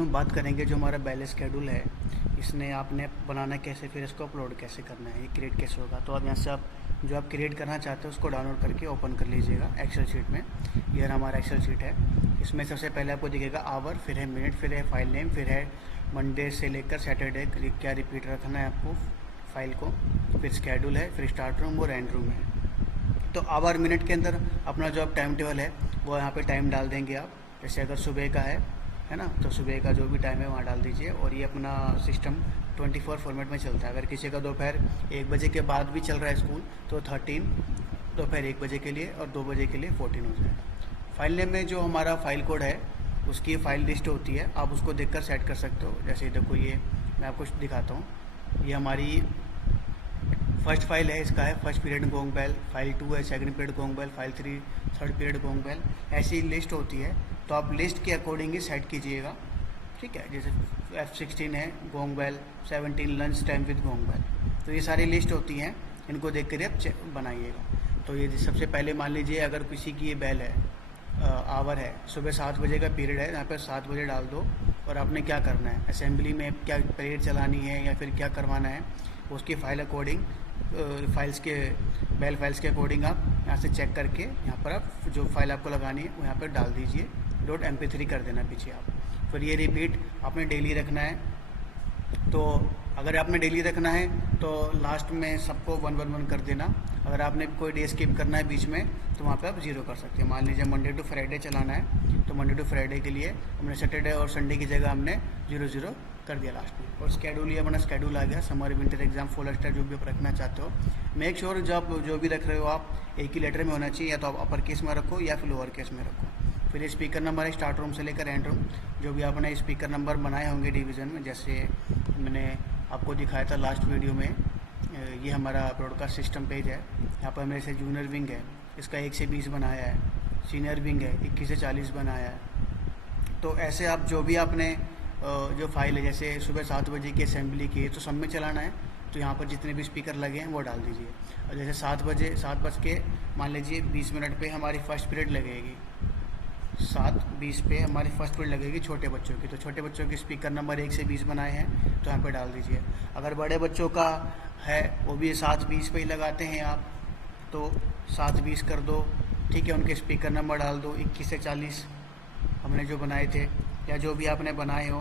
में हम बात करेंगे जो हमारा बैल स्केड्यूल है, इसने आपने बनाना कैसे, फिर इसको अपलोड कैसे करना है, ये क्रिएट कैसे होगा। तो अब यहाँ से आप जो आप क्रिएट करना चाहते हो उसको डाउनलोड करके ओपन कर लीजिएगा एक्सेल शीट में। ये हमारा एक्सेल शीट है। इसमें सबसे पहले आपको दिखेगा आवर, फिर है मिनट, फिर है फाइल नेम, फिर है मंडे से लेकर सैटरडे क्या रिपीट रखना है आपको फाइल को, फिर स्केड्यूल है, फिर स्टार्ट रूम और एंड रूम है। तो आवर मिनट के अंदर अपना जो आप टाइम टेबल है वो यहाँ पे टाइम डाल देंगे आप। जैसे अगर सुबह का है ना, तो सुबह का जो भी टाइम है वहाँ डाल दीजिए। और ये अपना सिस्टम 24 फॉर्मेट में चलता है। अगर किसी का दोपहर 1 बजे के बाद भी चल रहा है स्कूल तो 13 दोपहर 1 बजे के लिए और 2 बजे के लिए 14 हो जाएगा। फाइल नेम में जो हमारा फाइल कोड है उसकी फाइल लिस्ट होती है, आप उसको देखकर सेट कर सकते हो। जैसे देखो ये मैं आपको दिखाता हूँ, ये हमारी फर्स्ट फाइल है, इसका है first period gong bell, file 2 है second period gong bell, file 3 third period gong bell, ऐसी लिस्ट होती है। तो आप लिस्ट के अकॉर्डिंग ही सेट कीजिएगा, ठीक है। जैसे F16 है gong bell, 17 lunch time with gong bell, तो ये सारी लिस्ट होती हैं, इनको देख कर आप बनाइएगा। तो ये सबसे पहले मान लीजिए अगर किसी की ये बेल है, आवर है, सुबह 7 बजे का पीरियड है, यहाँ पर 7 बजे डाल दो। और आपने क्या करना है, असेंबली में क्या परेड चलानी है या फिर क्या करवाना है, उसकी फाइल अकॉर्डिंग फाइल्स के बेल फाइल्स के अकॉर्डिंग आप यहाँ से चेक करके यहाँ पर आप जो फाइल आपको लगानी है वो यहाँ पर डाल दीजिए। .mp3 कर देना पीछे आप। फिर ये रिपीट आपने डेली रखना है। तो अगर आपने डेली रखना है तो लास्ट में सबको 111 कर देना। अगर आपने कोई डे स्किप करना है बीच में तो वहाँ पे आप 0 कर सकते हैं। मान लीजिए मंडे टू फ्राइडे चलाना है तो मंडे टू फ्राइडे के लिए हमने सैटरडे और संडे की जगह हमने 0 कर दिया लास्ट में। और स्केड्यूल, ये अपना स्केड्यूल आ गया, summer winter exam full star जो भी आप रखना चाहते हो। मेक श्योर जब जो भी रख रहे हो आप एक ही लेटर में होना चाहिए, या तो आप अपर केस में रखो या फिर लोअर केस में रखो। फिर स्पीकर नंबर है स्टार्ट रूम से लेकर एंड रूम, जो भी आपने स्पीकर नंबर बनाए होंगे डिवीज़न में, जैसे मैंने आपको दिखाया था लास्ट वीडियो में। ये हमारा ब्रॉडकास्ट सिस्टम पेज है। यहाँ पर मेरे से जूनियर विंग है, इसका 1 से 20 बनाया है। सीनियर विंग है 21 से 40 बनाया है। तो ऐसे आप जो भी आपने जो फाइल है, जैसे सुबह 7 बजे की असेंबली की तो सब में चलाना है, तो यहाँ पर जितने भी स्पीकर लगे हैं वो डाल दीजिए। और जैसे 7 बज के मान लीजिए 20 मिनट पे हमारी फर्स्ट पीरियड लगेगी, 7:20 पे हमारी फर्स्ट पीरियड लगेगी छोटे बच्चों की, तो छोटे बच्चों के स्पीकर नंबर 1 से 20 बनाए हैं तो यहाँ पे डाल दीजिए। अगर बड़े बच्चों का है वो भी 7:20 पे ही लगाते हैं आप, तो 7:20 कर दो, ठीक है। उनके स्पीकर नंबर डाल दो 21 से 40 हमने जो बनाए थे, या जो भी आपने बनाए हो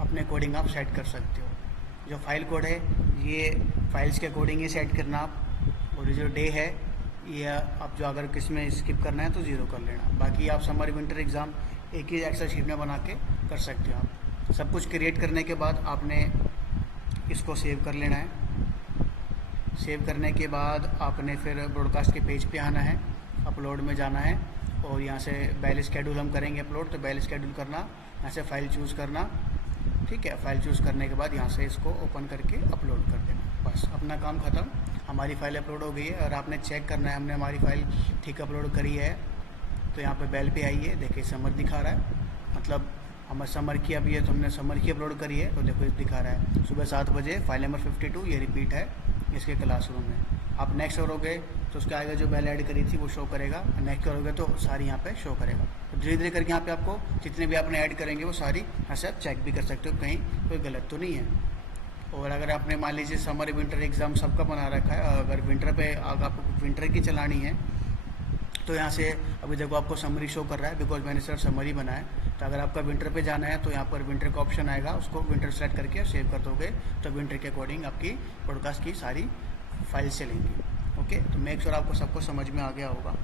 अपने अकॉर्डिंग आप सेट कर सकते हो। जो फाइल कोड है ये फाइल्स के अकॉर्डिंग ही सेट करना आप। और जो डे है ये आप जो अगर किस में स्किप करना है तो 0 कर लेना। बाकी आप समर विंटर एग्ज़ाम एक ही एक्सेल शीट में बना के कर सकते हो आप। सब कुछ क्रिएट करने के बाद आपने इसको सेव कर लेना है। सेव करने के बाद आपने फिर ब्रॉडकास्ट के पेज पे आना है, अपलोड में जाना है और यहाँ से बेल स्केड्यूल हम करेंगे अपलोड, तो बेल स्केड्यूल करना, यहाँ से फाइल चूज़ करना, ठीक है। फाइल चूज़ करने के बाद यहाँ से इसको ओपन करके अपलोड कर देना, बस अपना काम ख़त्म। हमारी फ़ाइल अपलोड हो गई है। और आपने चेक करना है हमने हमारी फ़ाइल ठीक अपलोड करी है, तो यहाँ पे बेल पे आइए, देखिए समर दिखा रहा है, मतलब हम समर की अभी है तो हमने समर की अपलोड करी है, तो देखो दिखा रहा है सुबह 7 बजे फाइल नंबर 52, ये रिपीट है इसके क्लासरूम में। आप नेक्स्ट करोगे तो उसके आगे जो बेल ऐड करी थी वो शो करेगा, नेक्स्ट करोगे तो सारी यहाँ पे शो करेगा। तो धीरे धीरे करके यहाँ पे आपको जितने भी आपने ऐड करेंगे वो सारी यहाँ से आप चेक भी कर सकते हो कहीं कोई गलत तो नहीं है। और अगर आपने मान लीजिए समर विंटर एग्ज़ाम सबका बना रखा है, अगर विंटर पे अगर आपको विंटर की चलानी है तो यहाँ से अभी देखो आपको समरी शो कर रहा है, बिकॉज मैंने सिर्फ समरी बनाया है। तो अगर आपका विंटर पे जाना है तो यहाँ पर विंटर का ऑप्शन आएगा, उसको विंटर सेलेक्ट करके सेव कर दोगे तो विंटर के अकॉर्डिंग आपकी ब्रॉडकास्ट की सारी फाइल्स चलेंगी। ओके, तो मेक श्योर आपको सबको समझ में आ गया होगा।